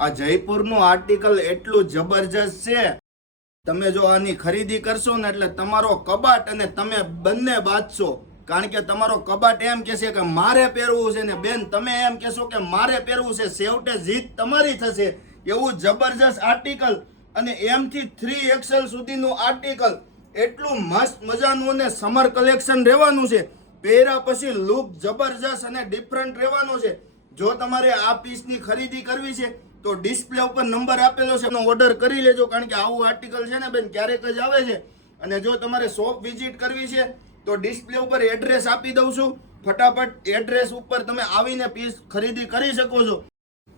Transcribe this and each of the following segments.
આ જયપુરનું આર્ટિકલ એટલું જબરજસ્ત છે, તમે જો આની ખરીદી કરશો ને એટલે તમારો કબાટ અને તમે બંને બાંધશો. કારણ કે તમારો કબાટ એમ કહેશે કે મારે પહેરવું છે, ને બેન તમે એમ કહેશો કે મારે પહેરવું છે. છેવટે જીત તમારી થશે. એવું જબરજસ્ત આર્ટિકલ, અને M થી 3XL સુધીનું આર્ટિકલ. એટલું મસ્ત મજાનું અને સમર કલેક્શન રહેવાનું છે. પહેર્યા પછી લુક જબરજસ્ત અને ડિફરન્ટ રહેવાનો છે. જો તમારે આ પીસની ખરીદી કરવી છે તો ડિસ્પ્લે ઉપર નંબર આપેલો છે, ઓર્ડર કરી લેજો. કારણ કે આવું આર્ટિકલ છે ને બેન ક્યારેક જ આવે છે. અને જો તમારે શોપ વિઝિટ કરવી છે તો ડિસ્પ્લે ઉપર એડ્રેસ આપી દઉં છું. ફટાફટ એડ્રેસ ઉપર તમે આવીને પીસ ખરીદી કરી શકો છો.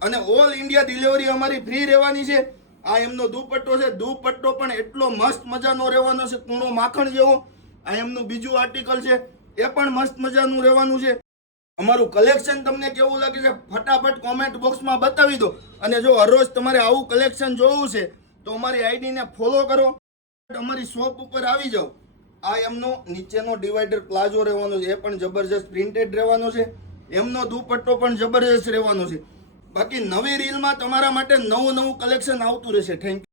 અને ઓલ ઇન્ડિયા ડિલિવરી અમારી ફ્રી રહેવાની છે. આ એમનો દુપટ્ટો છે, દુપટ્ટો પણ એટલો મસ્ત મજાનો રહેવાનો છે, કૂણો માખણ જેવો. આ એમનું બીજું આર્ટિકલ છે, એ પણ મસ્ત મજાનું રહેવાનું છે. અમારું કલેક્શન તમને કેવું લાગે છે ફટાફટ કોમેન્ટ બોક્સમાં બતાવી દો. અને જો હરરોજ તમારે આવું કલેક્શન જોવું છે તો અમારી આઈડીને ફોલો કરો, અમારી શોપ ઉપર આવી જાઓ. આ એમનો નીચેનો ડિવાઈડર પ્લાઝો રહેવાનો છે, એ પણ જબરજસ્ત પ્રિન્ટેડ રહેવાનો છે. એમનો દુપટ્ટો પણ જબરજસ્ત રહેવાનો છે. બાકી નવી રીલમાં તમારા માટે નવું કલેક્શન આવતું રહેશે. Thank you.